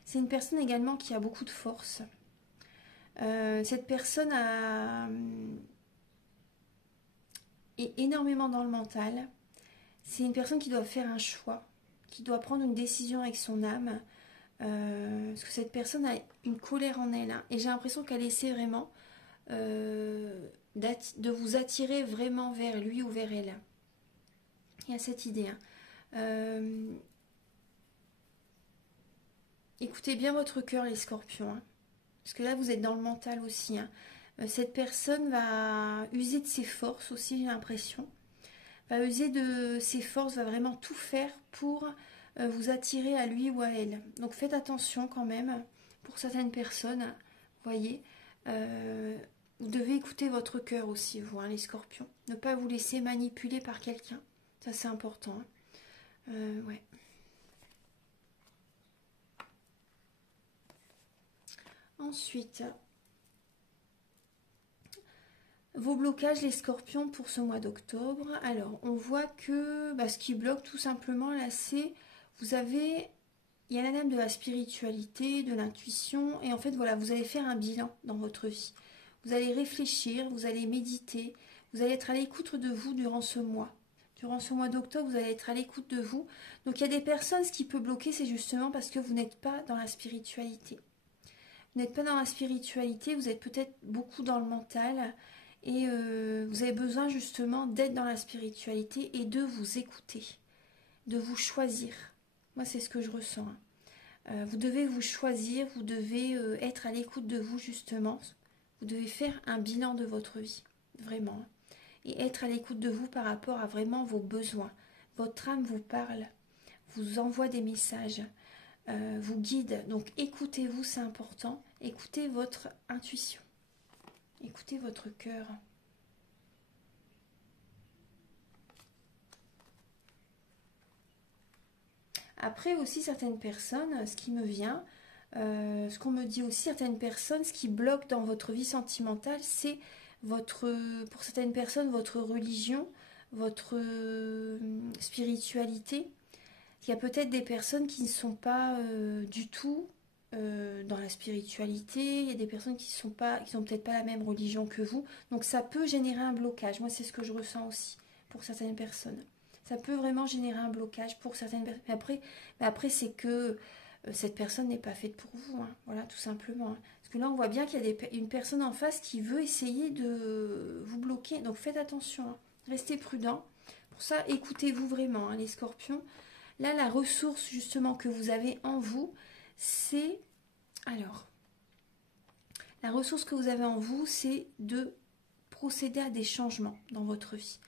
C'est une personne également qui a beaucoup de force. Cette personne est énormément dans le mental. C'est une personne qui doit faire un choix, qui doit prendre une décision avec son âme. Parce que cette personne a une colère en elle. Hein, et j'ai l'impression qu'elle essaie vraiment de vous attirer vraiment vers lui ou vers elle. Il y a cette idée. Hein. Écoutez bien votre cœur, les scorpions. Hein. Parce que là, vous êtes dans le mental aussi. Hein. Cette personne va user de ses forces aussi, j'ai l'impression. Va user de ses forces, va vraiment tout faire pour vous attirer à lui ou à elle. Donc faites attention quand même pour certaines personnes. Voyez, vous devez écouter votre cœur aussi, vous, hein, les scorpions. Ne pas vous laisser manipuler par quelqu'un. Ça, c'est important. Hein. Ouais. Ensuite, vos blocages, les scorpions, pour ce mois d'octobre. Alors, on voit que ce qui bloque tout simplement, là, c'est... Il y a la dame de la spiritualité, de l'intuition, et en fait, voilà, vous allez faire un bilan dans votre vie. Vous allez réfléchir, vous allez méditer, vous allez être à l'écoute de vous durant ce mois. Durant ce mois d'octobre, vous allez être à l'écoute de vous. Donc, il y a des personnes, ce qui peut bloquer, c'est justement parce que vous n'êtes pas dans la spiritualité. Vous n'êtes pas dans la spiritualité, vous êtes peut-être beaucoup dans le mental et vous avez besoin justement d'être dans la spiritualité et de vous écouter, de vous choisir. Moi, c'est ce que je ressens. Hein. Vous devez vous choisir, vous devez être à l'écoute de vous justement. Vous devez faire un bilan de votre vie, vraiment. Et être à l'écoute de vous par rapport à vraiment vos besoins. Votre âme vous parle, vous envoie des messages. Vous guide. Donc écoutez-vous, c'est important. Écoutez votre intuition. Écoutez votre cœur. Après aussi, certaines personnes, ce qui me vient, ce qu'on me dit aussi, certaines personnes, ce qui bloque dans votre vie sentimentale, c'est pour certaines personnes, votre religion, votre spiritualité. Il y a peut-être des personnes qui ne sont pas du tout dans la spiritualité. Il y a des personnes qui sont pas, qui n'ont peut-être pas la même religion que vous. Donc ça peut générer un blocage. Moi, c'est ce que je ressens aussi pour certaines personnes. Ça peut vraiment générer un blocage pour certaines personnes. Mais après c'est que cette personne n'est pas faite pour vous. Hein. Voilà, tout simplement. Hein. Parce que là, on voit bien qu'il y a une personne en face qui veut essayer de vous bloquer. Donc faites attention. Hein. Restez prudent. Pour ça, écoutez-vous vraiment, hein, les scorpions. Là, la ressource justement que vous avez en vous, c'est... Alors, la ressource que vous avez en vous, c'est de procéder à des changements dans votre vie.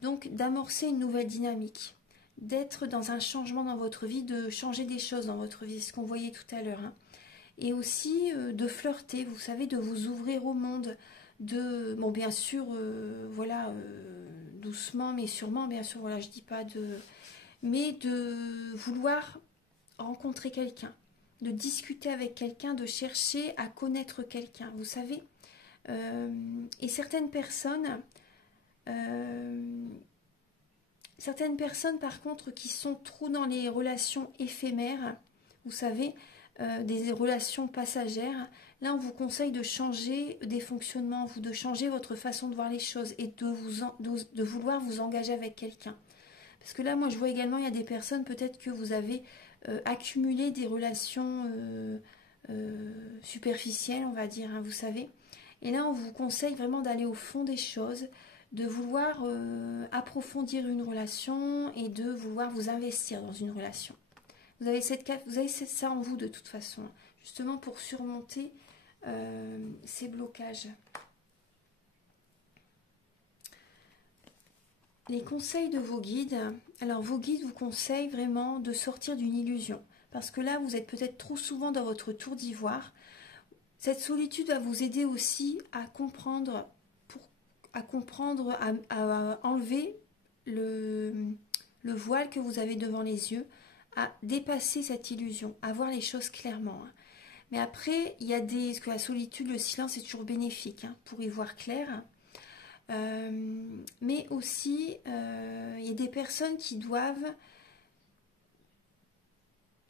Donc, d'amorcer une nouvelle dynamique, d'être dans un changement dans votre vie, de changer des choses dans votre vie, c'est ce qu'on voyait tout à l'heure. Hein. Et aussi de flirter, vous savez, de vous ouvrir au monde, bon, bien sûr, voilà, doucement, mais sûrement, bien sûr, voilà, je dis pas de... Mais de vouloir rencontrer quelqu'un, de discuter avec quelqu'un, de chercher à connaître quelqu'un, vous savez. Et certaines personnes, par contre, qui sont trop dans les relations éphémères, vous savez, des relations passagères, là on vous conseille de changer des fonctionnements, de changer votre façon de voir les choses et de vouloir vous engager avec quelqu'un. Parce que là, moi, je vois également, il y a des personnes, peut-être que vous avez accumulé des relations superficielles, on va dire, hein, vous savez. Et là, on vous conseille vraiment d'aller au fond des choses, de vouloir approfondir une relation et de vouloir vous investir dans une relation. Vous avez ça en vous de toute façon, justement pour surmonter ces blocages. Les conseils de vos guides. Alors vos guides vous conseillent vraiment de sortir d'une illusion. Parce que là, vous êtes peut-être trop souvent dans votre tour d'ivoire. Cette solitude va vous aider aussi à comprendre, à enlever le voile que vous avez devant les yeux, à dépasser cette illusion, à voir les choses clairement. Hein. Mais après, il y a parce que la solitude, le silence est toujours bénéfique hein, pour y voir clair. Mais aussi, il y a des personnes qui doivent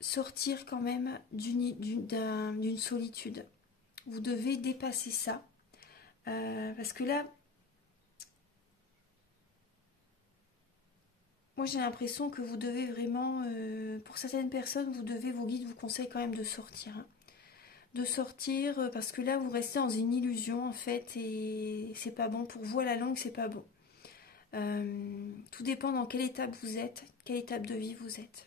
sortir quand même d'une solitude. Vous devez dépasser ça. Parce que là, moi j'ai l'impression que vous devez vraiment, pour certaines personnes, vos guides vous conseillent quand même de sortir. Hein. De sortir parce que là vous restez dans une illusion en fait et c'est pas bon pour vous à la longue, c'est pas bon. Tout dépend dans quelle étape vous êtes, quelle étape de vie vous êtes.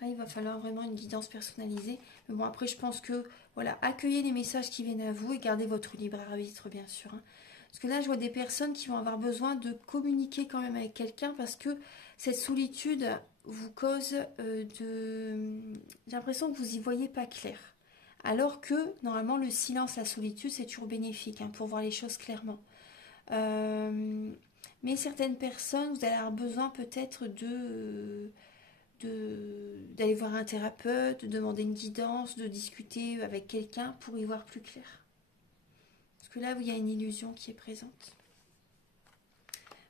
Là, il va falloir vraiment une guidance personnalisée. Mais bon, après, je pense que, voilà, accueillez les messages qui viennent à vous et gardez votre libre arbitre, bien sûr. Hein. Parce que là, je vois des personnes qui vont avoir besoin de communiquer quand même avec quelqu'un parce que cette solitude vous cause J'ai l'impression que vous y voyez pas clair. Alors que, normalement, le silence, la solitude, c'est toujours bénéfique hein, pour voir les choses clairement. Mais certaines personnes, vous allez avoir besoin peut-être d'aller voir un thérapeute, de demander une guidance, de discuter avec quelqu'un pour y voir plus clair. Parce que là, il y a une illusion qui est présente.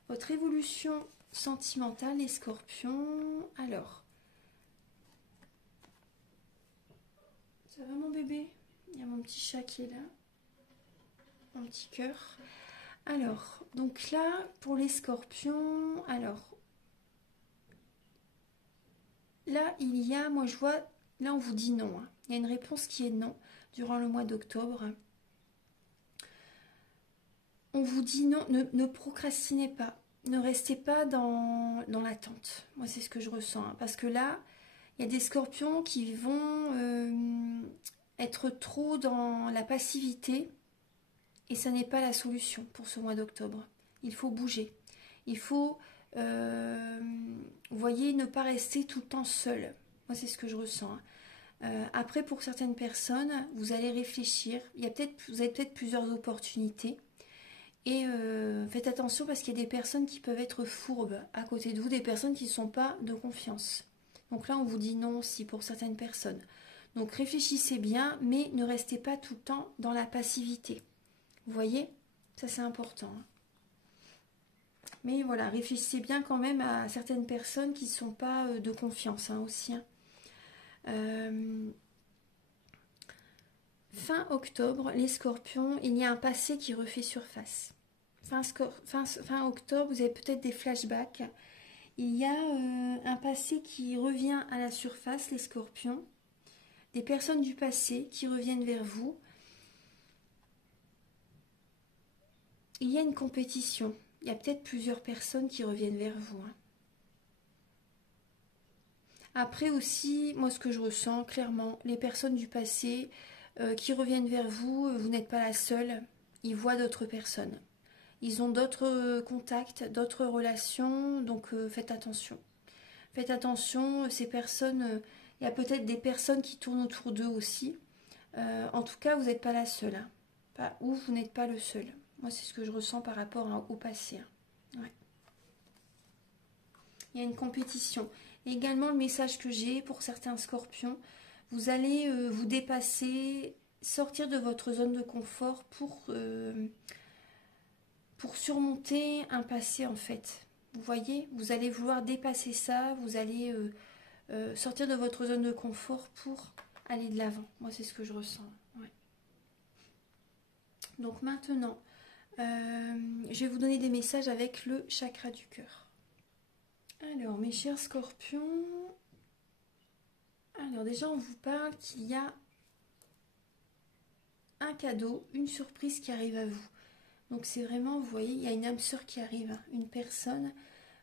Votre évolution sentimentale, les scorpions. Alors, ça va mon bébé? Il y a mon petit chat qui est là. Mon petit cœur. Alors, donc là, pour les scorpions, alors, là, il y a, moi je vois, là on vous dit non. Hein. Il y a une réponse qui est non durant le mois d'octobre. On vous dit non, ne procrastinez pas. Ne restez pas dans l'attente. Moi, c'est ce que je ressens. Hein. Parce que là, il y a des scorpions qui vont être trop dans la passivité. Et ça n'est pas la solution pour ce mois d'octobre. Il faut bouger. Il faut, vous voyez, ne pas rester tout le temps seul. Moi, c'est ce que je ressens. Hein. Après, pour certaines personnes, vous allez réfléchir. Vous avez peut-être plusieurs opportunités. Et faites attention parce qu'il y a des personnes qui peuvent être fourbes à côté de vous, des personnes qui ne sont pas de confiance. Donc là, on vous dit non aussi pour certaines personnes. Donc réfléchissez bien, mais ne restez pas tout le temps dans la passivité. Vous voyez? Ça, c'est important. Mais voilà, réfléchissez bien quand même à certaines personnes qui ne sont pas de confiance aussi. Fin octobre, les scorpions, il y a un passé qui refait surface. Fin octobre, vous avez peut-être des flashbacks. Il y a un passé qui revient à la surface, les scorpions. Des personnes du passé qui reviennent vers vous. Il y a une compétition. Il y a peut-être plusieurs personnes qui reviennent vers vous. Après aussi, moi ce que je ressens clairement, les personnes du passé qui reviennent vers vous, vous n'êtes pas la seule. Ils voient d'autres personnes. Ils ont d'autres contacts, d'autres relations, donc faites attention. Faites attention, ces personnes, il y a peut-être des personnes qui tournent autour d'eux aussi. En tout cas, vous n'êtes pas la seule. Ou vous n'êtes pas le seul. Moi, c'est ce que je ressens par rapport au passé. Ouais. Il y a une compétition. Et également, le message que j'ai pour certains scorpions, vous allez vous dépasser, sortir de votre zone de confort pour surmonter un passé en fait. Vous voyez, vous allez vouloir dépasser ça, vous allez sortir de votre zone de confort pour aller de l'avant. Moi, c'est ce que je ressens. Ouais. Donc maintenant, je vais vous donner des messages avec le chakra du cœur. Alors, mes chers scorpions, alors déjà, on vous parle qu'il y a un cadeau, une surprise qui arrive à vous. Donc c'est vraiment, vous voyez, il y a une âme sœur qui arrive, une personne,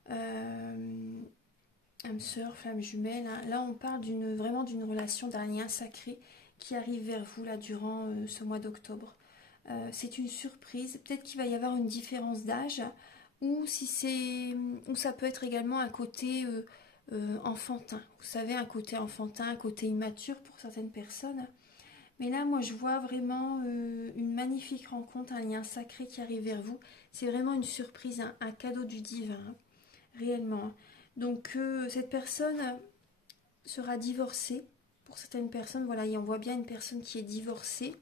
âme sœur, flamme jumelle. Là, on parle vraiment d'une relation, d'un lien sacré qui arrive vers vous là durant ce mois d'octobre. C'est une surprise. Peut-être qu'il va y avoir une différence d'âge, ou ça peut être également un côté enfantin. Vous savez, un côté enfantin, un côté immature pour certaines personnes. Mais là, moi, je vois vraiment une magnifique rencontre, un lien sacré qui arrive vers vous. C'est vraiment une surprise, un cadeau du divin, réellement. Donc, cette personne sera divorcée. Pour certaines personnes, voilà, et on voit bien une personne qui est divorcée.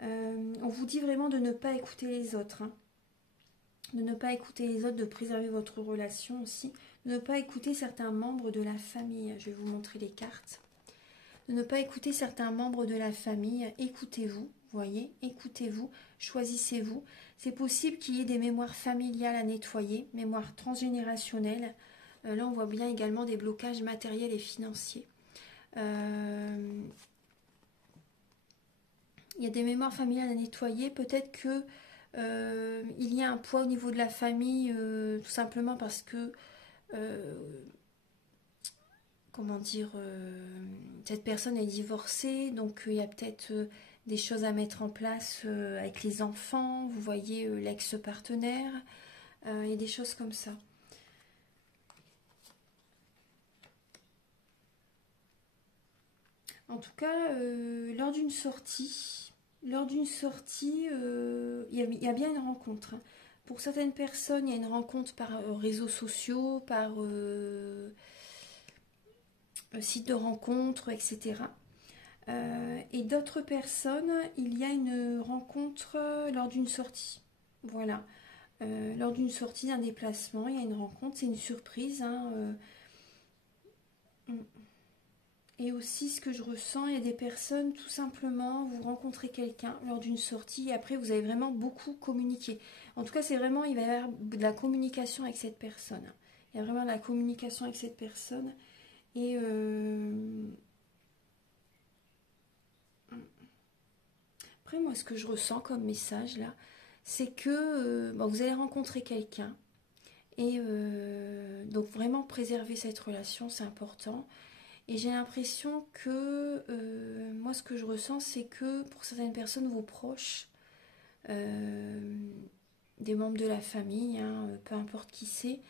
On vous dit vraiment de ne pas écouter les autres. De ne pas écouter les autres, de préserver votre relation aussi. De ne pas écouter certains membres de la famille. Je vais vous montrer les cartes. De ne pas écouter certains membres de la famille. Écoutez-vous, voyez, écoutez-vous, choisissez-vous. C'est possible qu'il y ait des mémoires familiales à nettoyer, mémoires transgénérationnelles. Là, on voit bien également des blocages matériels et financiers. Il y a des mémoires familiales à nettoyer. Peut-être que il y a un poids au niveau de la famille, tout simplement parce que comment dire, cette personne est divorcée, donc il y a peut-être des choses à mettre en place avec les enfants, vous voyez l'ex-partenaire, il y a des choses comme ça. En tout cas, lors d'une sortie, il y a bien une rencontre. Pour certaines personnes, il y a une rencontre par réseaux sociaux, par site de rencontre, etc. Et d'autres personnes, il y a une rencontre lors d'une sortie. Voilà. Lors d'une sortie, d'un déplacement, il y a une rencontre, c'est une surprise. Et aussi, ce que je ressens, il y a des personnes, tout simplement, vous rencontrez quelqu'un lors d'une sortie, et après, vous avez vraiment beaucoup communiqué. En tout cas, c'est vraiment, il va y avoir de la communication avec cette personne. Il y a vraiment de la communication avec cette personne. Et après, moi, ce que je ressens comme message, là, c'est que vous allez rencontrer quelqu'un. Et donc, vraiment préserver cette relation, c'est important. Et j'ai l'impression que, moi ce que je ressens, c'est que pour certaines personnes, vos proches, des membres de la famille, peu importe qui c'est,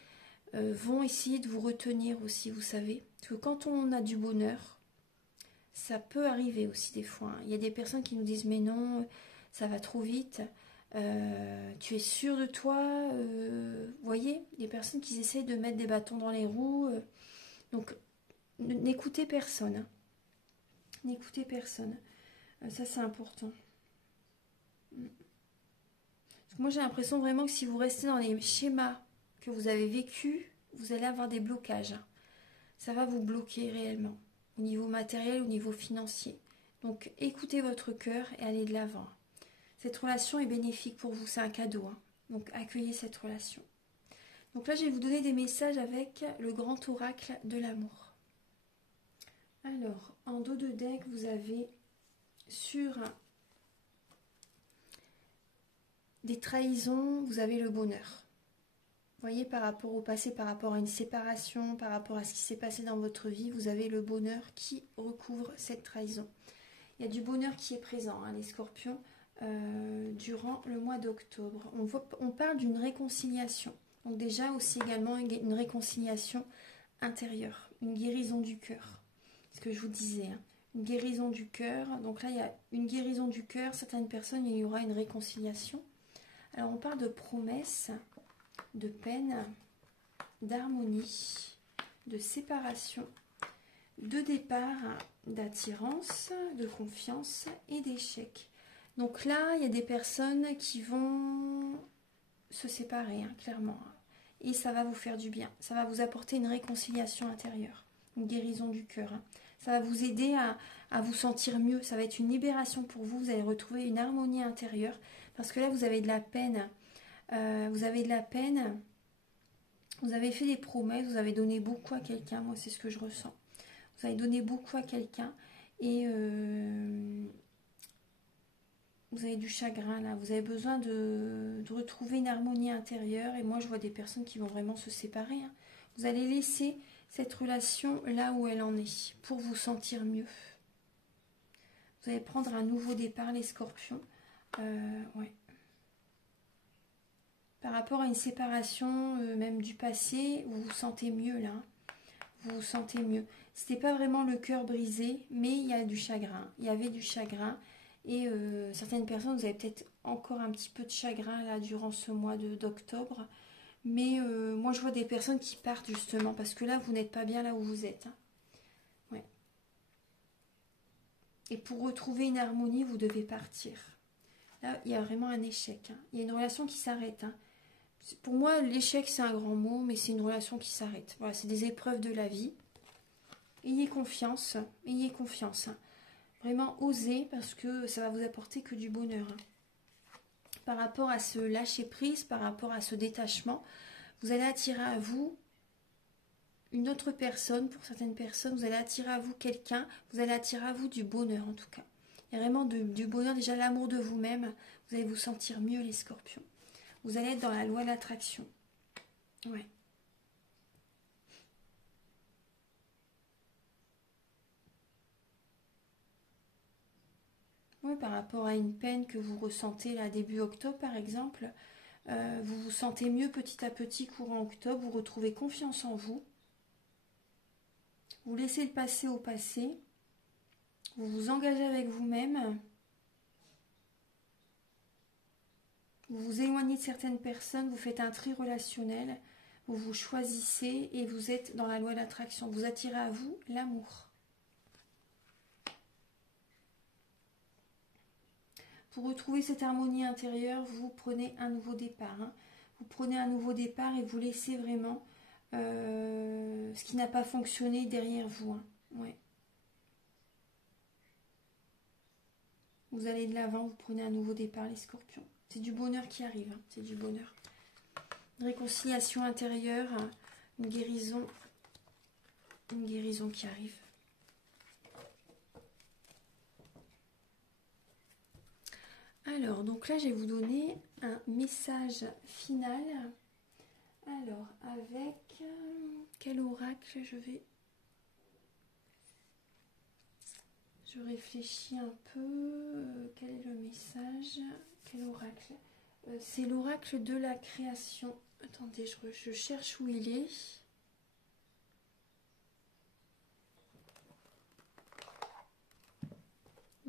vont essayer de vous retenir aussi, vous savez. Parce que quand on a du bonheur, ça peut arriver aussi des fois. Il y a des personnes qui nous disent mais non, ça va trop vite, tu es sûr de toi, vous voyez, des personnes qui essayent de mettre des bâtons dans les roues. Donc n'écoutez personne. Hein. N'écoutez personne. Ça, c'est important. Parce que moi, j'ai l'impression vraiment que si vous restez dans les schémas que vous avez vécus, vous allez avoir des blocages. Ça va vous bloquer réellement. Au niveau matériel, au niveau financier. Donc, écoutez votre cœur et allez de l'avant. Cette relation est bénéfique pour vous. C'est un cadeau. Hein. Donc, accueillez cette relation. Donc là, je vais vous donner des messages avec le grand oracle de l'amour. Alors, en dos de deck, vous avez sur des trahisons, vous avez le bonheur. Vous voyez, par rapport au passé, par rapport à une séparation, par rapport à ce qui s'est passé dans votre vie, vous avez le bonheur qui recouvre cette trahison. Il y a du bonheur qui est présent, hein, les scorpions, durant le mois d'octobre. On parle d'une réconciliation. Donc déjà aussi également une réconciliation intérieure, une guérison du cœur. Ce que je vous disais, hein, une guérison du cœur. Donc là, il y a une guérison du cœur. Certaines personnes, il y aura une réconciliation. Alors on parle de promesses, de peine, d'harmonie, de séparation, de départ, d'attirance, de confiance et d'échec. Donc là, il y a des personnes qui vont se séparer, hein, clairement. Et ça va vous faire du bien. Ça va vous apporter une réconciliation intérieure, une guérison du cœur. Hein. Ça va vous aider à vous sentir mieux. Ça va être une libération pour vous. Vous allez retrouver une harmonie intérieure. Parce que là, vous avez de la peine. Vous avez de la peine. Vous avez fait des promesses. Vous avez donné beaucoup à quelqu'un. Moi, c'est ce que je ressens. Vous avez donné beaucoup à quelqu'un. Et vous avez du chagrin là. Vous avez besoin de retrouver une harmonie intérieure. Et moi, je vois des personnes qui vont vraiment se séparer. Hein. Vous allez laisser cette relation là où elle en est. Pour vous sentir mieux. Vous allez prendre un nouveau départ, les scorpions. Ouais. Par rapport à une séparation, même du passé, vous vous sentez mieux là. Vous vous sentez mieux. C'était pas vraiment le cœur brisé, mais il y a du chagrin. Il y avait du chagrin. Et certaines personnes, vous avez peut-être encore un petit peu de chagrin là durant ce mois d'octobre. Mais moi, je vois des personnes qui partent justement parce que là, vous n'êtes pas bien là où vous êtes. Hein. Ouais. Et pour retrouver une harmonie, vous devez partir. Là, il y a vraiment un échec. Hein. Il y a une relation qui s'arrête. Hein. Pour moi, l'échec, c'est un grand mot, mais c'est une relation qui s'arrête. Voilà, c'est des épreuves de la vie. Ayez confiance. Ayez confiance. Hein. Vraiment, osez, parce que ça va vous apporter que du bonheur. Hein. Par rapport à ce lâcher-prise, par rapport à ce détachement, vous allez attirer à vous une autre personne. Pour certaines personnes, vous allez attirer à vous quelqu'un. Vous allez attirer à vous du bonheur, en tout cas. Il y a vraiment du bonheur, déjà l'amour de vous-même. Vous allez vous sentir mieux, les scorpions. Vous allez être dans la loi de l'attraction. Ouais. Oui, par rapport à une peine que vous ressentez là début octobre, par exemple, vous vous sentez mieux petit à petit courant octobre. Vous retrouvez confiance en vous. Vous laissez le passé au passé. Vous vous engagez avec vous-même. Vous vous éloignez de certaines personnes, vous faites un tri relationnel, vous vous choisissez et vous êtes dans la loi d'attraction. Vous attirez à vous l'amour. Pour retrouver cette harmonie intérieure, vous prenez un nouveau départ. Hein. Vous prenez un nouveau départ et vous laissez vraiment ce qui n'a pas fonctionné derrière vous. Hein. Ouais. Vous allez de l'avant, vous prenez un nouveau départ, les scorpions. C'est du bonheur qui arrive, hein. C'est du bonheur. Une réconciliation intérieure, une guérison qui arrive. Alors, donc là, je vais vous donner un message final. Alors, avec quel oracle je réfléchis un peu. Quel est le message? Quel oracle? C'est l'oracle de la création. Attendez, je cherche où il est.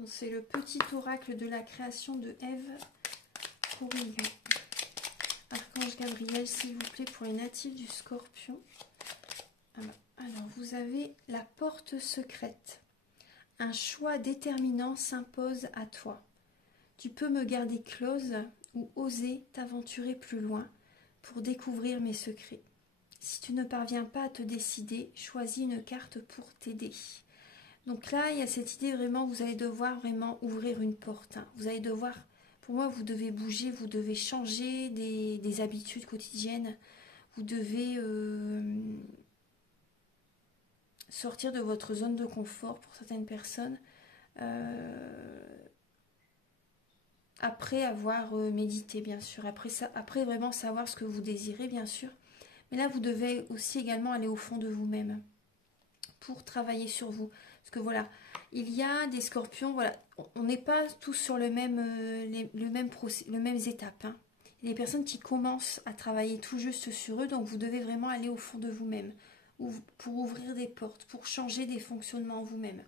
C'est le petit oracle de la création de Ève Corrigan. Archange Gabriel, s'il vous plaît, pour les natifs du Scorpion. Ah bah, Alors, vous avez la porte secrète. Un choix déterminant s'impose à toi. Tu peux me garder close ou oser t'aventurer plus loin pour découvrir mes secrets. Si tu ne parviens pas à te décider, choisis une carte pour t'aider. Donc là, il y a cette idée vraiment, vous allez devoir vraiment ouvrir une porte. Vous allez devoir, pour moi, vous devez bouger, vous devez changer des habitudes quotidiennes. Vous devez sortir de votre zone de confort pour certaines personnes. Après avoir médité, bien sûr. Après vraiment savoir ce que vous désirez, bien sûr. Mais là, vous devez aussi également aller au fond de vous-même pour travailler sur vous. Parce que voilà, il y a des scorpions, voilà, on n'est pas tous sur les mêmes étapes. Hein. Il y a des personnes qui commencent à travailler tout juste sur eux, donc vous devez vraiment aller au fond de vous-même pour ouvrir des portes, pour changer des fonctionnements en vous-même.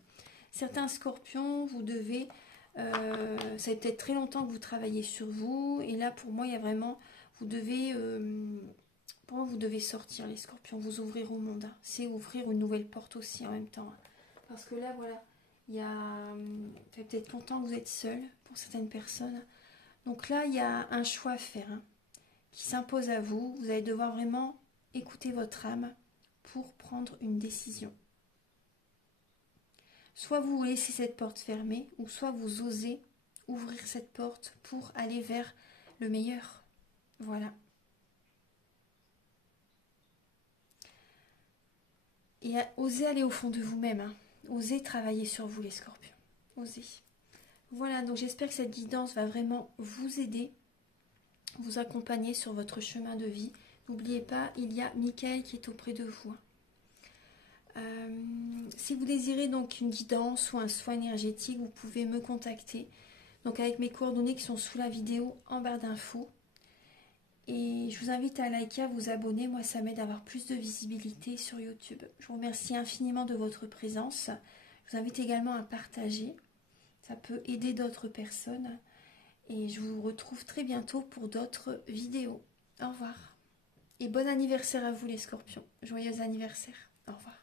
Certains scorpions, vous devez... ça fait peut-être très longtemps que vous travaillez sur vous, et là pour moi il y a vraiment... Vous devez... pour moi vous devez sortir les scorpions, vous ouvrir au monde. Hein. C'est ouvrir une nouvelle porte aussi en même temps. Hein. Parce que là voilà, il y a... ça fait peut-être longtemps que vous êtes seul pour certaines personnes. Donc là il y a un choix à faire hein, qui s'impose à vous. Vous allez devoir vraiment écouter votre âme pour prendre une décision. Soit vous laissez cette porte fermée, ou soit vous osez ouvrir cette porte pour aller vers le meilleur. Voilà. Et osez aller au fond de vous-même. Hein. Osez travailler sur vous, les scorpions. Osez. Voilà, donc j'espère que cette guidance va vraiment vous aider, vous accompagner sur votre chemin de vie. N'oubliez pas, il y a Michael qui est auprès de vous. Si vous désirez donc une guidance ou un soin énergétique, vous pouvez me contacter. Donc avec mes coordonnées qui sont sous la vidéo en barre d'infos. Et je vous invite à liker, à vous abonner. Moi, ça m'aide à avoir plus de visibilité sur YouTube. Je vous remercie infiniment de votre présence. Je vous invite également à partager. Ça peut aider d'autres personnes. Et je vous retrouve très bientôt pour d'autres vidéos. Au revoir. Et bon anniversaire à vous les scorpions. Joyeux anniversaire. Au revoir.